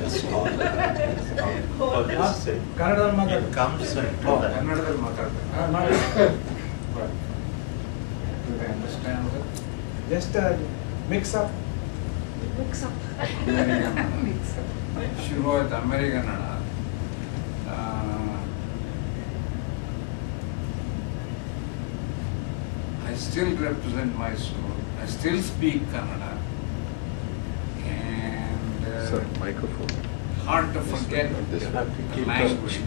Just call it. For this sake. It comes into that. Do they understand it? Just mix up. Mix up. ಶುರುವಾಯ್ತು American ಅಣ್ಣ. I still represent Mysore. I still speak Kannada. And Sir, microphone. hard to forget This the one. language.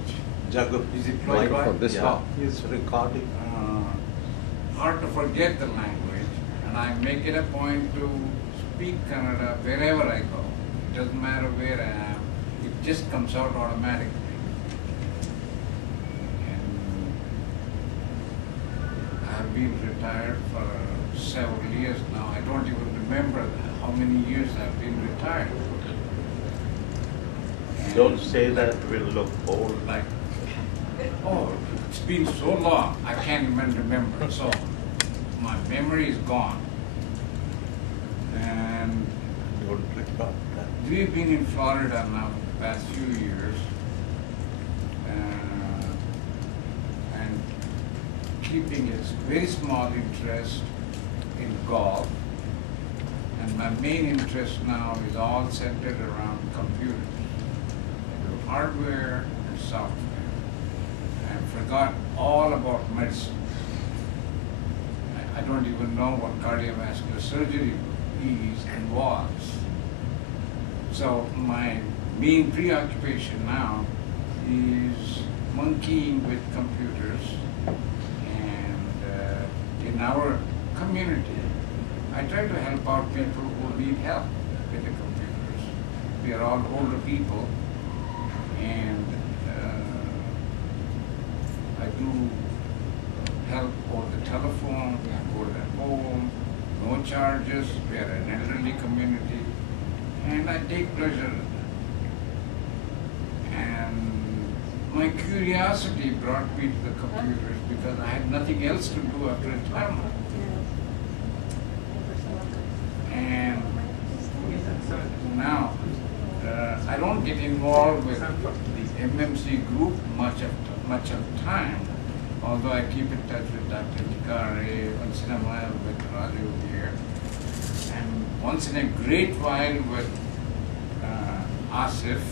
Jagu. Is it played by? Microphone, this Yeah, one. he's recording. Hard to forget the language, and I make it a point to speak Kannada wherever I go. It doesn't matter where I am, it just comes out automatically. And I have been retired for several years now. I don't even remember how many years I've been retired. Don't say that, we'll look old. Like, oh, it's been so long, I can't even remember. So my memory is gone. And Don't record that. we've been in Florida now for the past few years. And keeping a very small interest in golf. And my main interest now is all centered around computers. Hardware and software. I forgot all about medicine. I don't even know what cardiovascular surgery is and was. So my main preoccupation now is monkeying with computers, and in our community, I try to help out people who need help with the computers. We are all older people, and I do help over the telephone, over at home, no charges. We are an elderly community, and I take pleasure in it. And my curiosity brought me to the computers because I had nothing else to do after retirement. And now, I don't get involved with the MMC group much of time, although I keep in touch with Dr. Tikare, once in a while with Raju here, and once in a great while with Asif.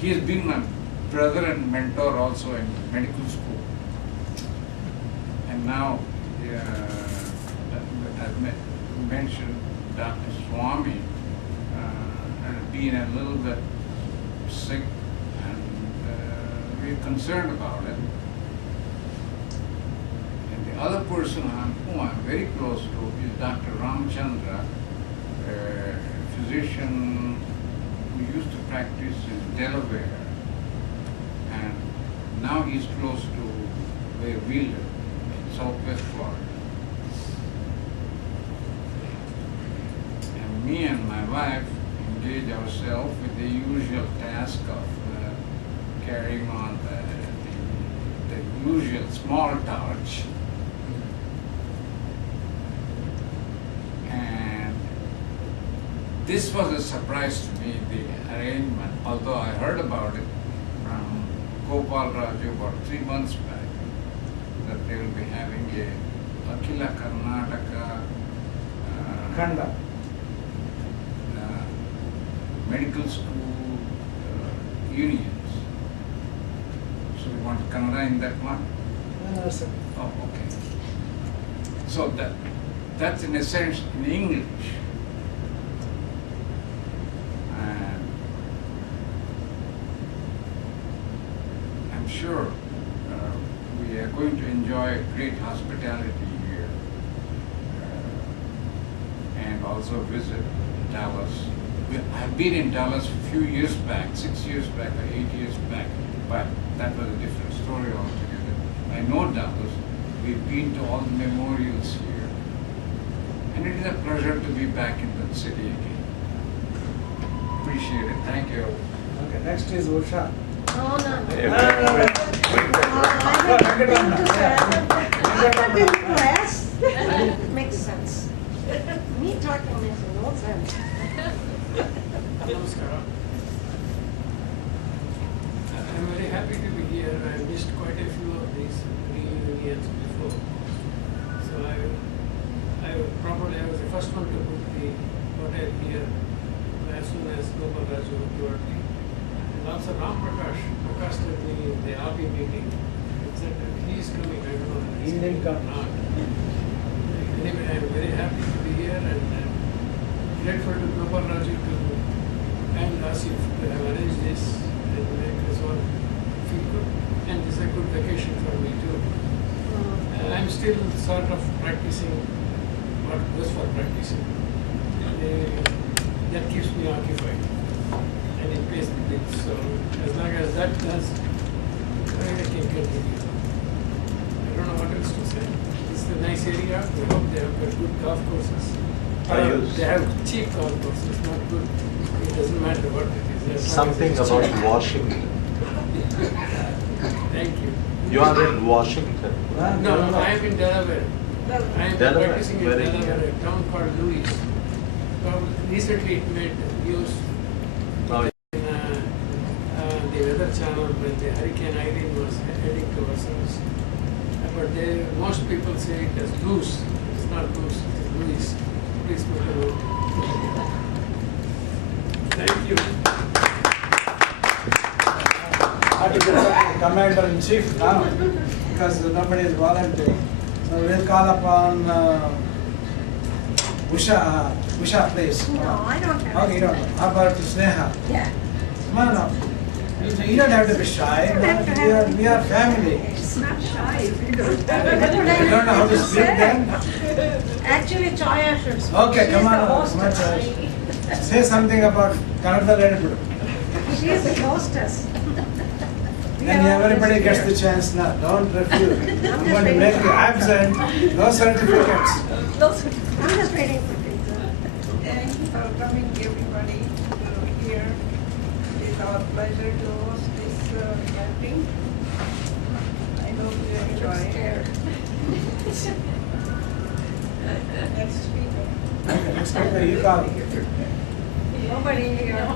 He has been my brother and mentor also in medical school. And now, as mentioned, Dr. Swami had been a little bit sick, and we're concerned about it. And the other person whom I'm very close to is Dr. Ramchandra, a physician who used to practice in Delaware, and now he's close to where we live, in Southwest Florida. And me and my wife engage ourselves with the usual task of carrying on the usual small torch. And this was a surprise to me, the arrangement, although I heard about it from Gopal Raju about 3 months back, that they will be having a Akhila Karnataka Akhanda. medical school unions. So you want Kannada in that one? Sir. Oh, okay. So that's in a sense in English. And I'm sure we are going to enjoy great hospitality here, and also visit Dallas. I've been in Dallas a few years back, 6 years back or 8 years back, but that was a different story altogether. I know Dallas. We've been to all the memorials here, and it is a pleasure to be back in the city again. Appreciate it. Thank you. Okay, next is Usha. Oh, no. Yeah. I haven't been to class. Makes sense. Me talking makes no sense. Namaskar. I'm very happy to be here. I missed quite a few of these reunions before. So I was the first one to book the hotel here as soon as Gopal Raju told me. And also Ram Prakash accosted me in the RP meeting and said that he is coming. I don't know if He didn't come. or not. Anyway, I'm very happy to be here and grateful to Gopal Raju to and Asif to have arranged this and make us all feel good. And this is a good vacation for me too. I'm still sort of practicing what goes for practicing. That keeps me occupied and it pays the bills. So as long as that does, I can continue. I don't know what else to say. It's a nice area. I hope they have got good golf courses. They have cheap golf courses, not good. It doesn't matter what it is. As long Something as it's about cheap. Washington. Thank you. You are in Washington. No, I am in Delaware. I am Delaware, practicing in very Delaware, near. a town called Louis. Recently it made news Oh, in the Weather Channel when the Hurricane Irene was heading towards us. But most people say it is loose. It's not loose, it is Louis. Please put a note. Thank you. I have to get commander in chief now because nobody is volunteering. So we'll call upon Usha, please. No, I don't have. Okay, you don't know. How about Sneha? Yeah. Come on now. You don't have to be shy. We are family. It's not shy if you don't. You don't know how to speak then? Actually, Chaya should speak. Okay, She's come on. the hostess. Come on, Chaya. Say something about Karnataka. She is the hostess. And everybody gets the chance now. Don't refuse. I'm going to make you absent. No certificates. I'm just waiting for pizza. Thank you for coming, everybody, here. It's our pleasure to host this gathering. I hope you I'm enjoy it. scared. Next speaker. Okay, next time you call. Nobody here.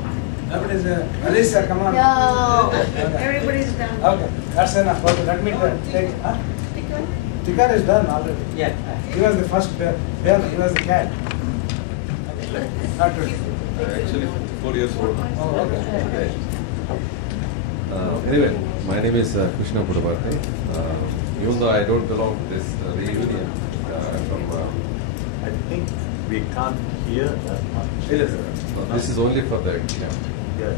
Nobody's Alisa, come on. No. Okay. Everybody's done. Okay, that's enough. Okay, let me take it. Huh? Tikkar is done already. Yeah. He was the first bear. He was the cat. Okay. Not good. Actually 4 years old. Oh, okay. Okay. Anyway, my name is Krishna Pudavarthi. Even though I don't belong to this reunion, I'm from I think we can't hear that much. this is only for the camp. Yeah.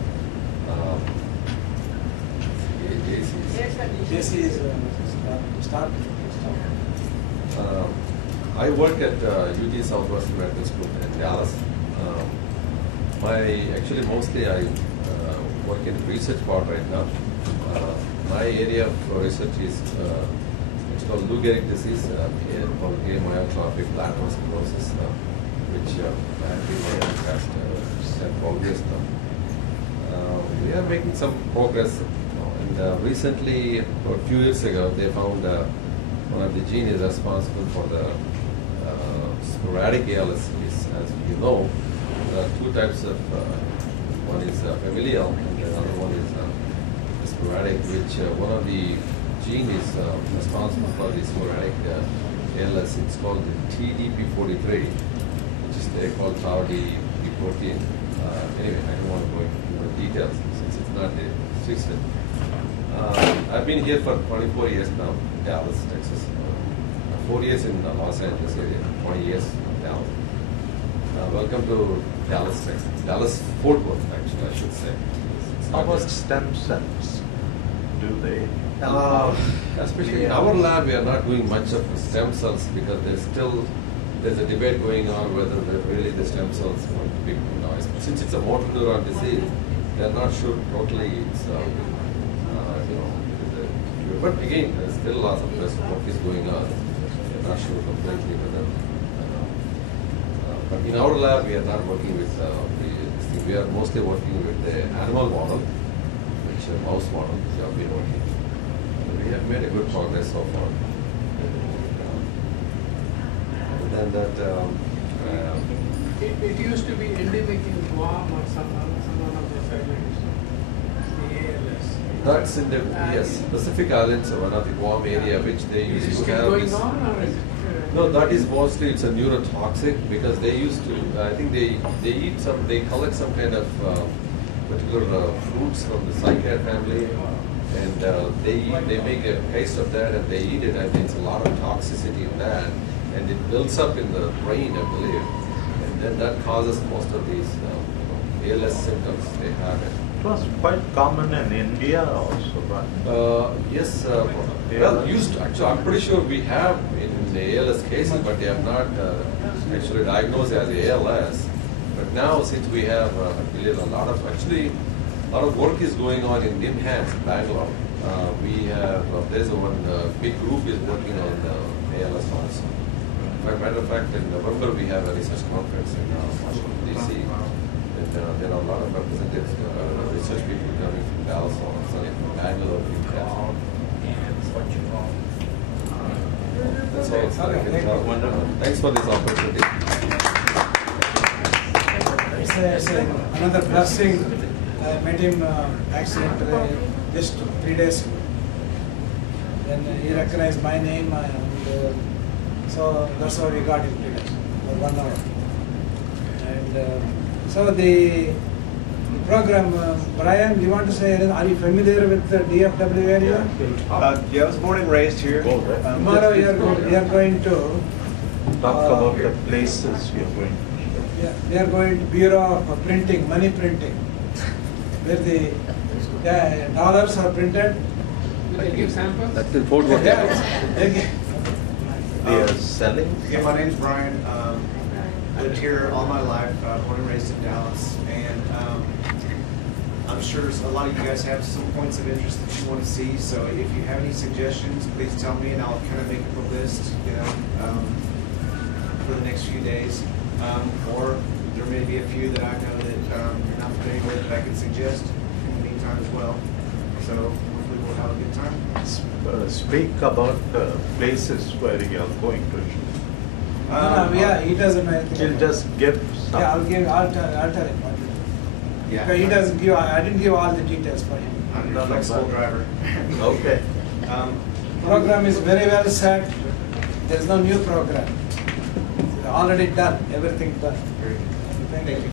JC is start. I work at UT Southwestern Medical School in Dallas. Mostly I work in research part right now. My area of research is it's called Lou Gehrig disease, called amyotrophic lateral sclerosis, which I've been on the past 12 years now. We are making some progress, and recently, or a few years ago, they found one of the genes responsible for the sporadic ALS. As you know, there are two types of, one is familial and the other one is sporadic, which one of the gene is responsible for the sporadic ALS. It's called the TDP43, which is they called tau DP protein. Anyway, I don't want to go into the details since it's not the system. I've been here for 24 years now, Dallas, Texas. 4 years in the Los Angeles area, 20 years in Dallas. Welcome to Dallas, Texas. Dallas, Fort Worth, actually, I should say. It's How not about just- stem cells? Do they? Especially in our lab, we are not doing much of stem cells because there's a debate going on whether really the stem cells want to be, since it's a motor neuron disease, they're not sure totally it's, but again, there's still lots of what is going on. We're not sure completely whether. But in our lab, we are not working with we are mostly working with the animal model, which mouse model, which we have been working. We have made a good progress so far. And then that It used to be endemic in Guam or some one of the islands, the ALS. That's in the yes Pacific Islands, one of the Guam area, which they Is it used to still have going this. on or is it? No, that is mostly it's a neurotoxic because they used to. I think they eat some. They collect some kind of particular fruits from the cycad family, and they make a paste of that and they eat it. I think it's a lot of toxicity in that, and it builds up in the brain, I believe, and then that causes most of these ALS symptoms they have. It was quite common in India also, right? Yes, well, actually, I'm pretty sure we have in the ALS cases, but they have not actually diagnosed as ALS. But now, since we have, I believe, a lot of work is going on in NIMHANS, Bangalore. We have, there's one big group is working on ALS also. As a matter of fact, in November we have a research conference in Washington, D.C. And there are a lot of representatives, research people coming from Dallas or from Bangalore. That's all I can tell. Thanks for this opportunity. It's another blessing. I met him accidentally just 3 days ago. Then he recognized my name, and so that's how we got him today for 1 hour. And so the program, Brian, do you want to say anything? Are you familiar with the DFW area? Yeah, I was born and raised here. Tomorrow we are going to Talk about the places we are going. yeah, we are going to Bureau of Printing, money printing, where the dollars are printed. Will they give samples? That's in Fort Worth. Okay. They are selling. Okay, my name's Brian. Lived here all my life, born and raised in Dallas, and I'm sure a lot of you guys have some points of interest that you want to see. So if you have any suggestions, please tell me, and I'll kind of make up a list, for the next few days. Or there may be a few that I know that you're not familiar with that I can suggest in the meantime as well. So hopefully we'll have a good time. Speak about the places where you are going to. Yeah, he doesn't know anything. He'll just give some. Yeah, I'll tell him what to do. Yeah. Because he doesn't give, I didn't give all the details for him. I'm your flexible driver. Okay. Program is very well set. There's no new program. It's already done, everything done. Thank you.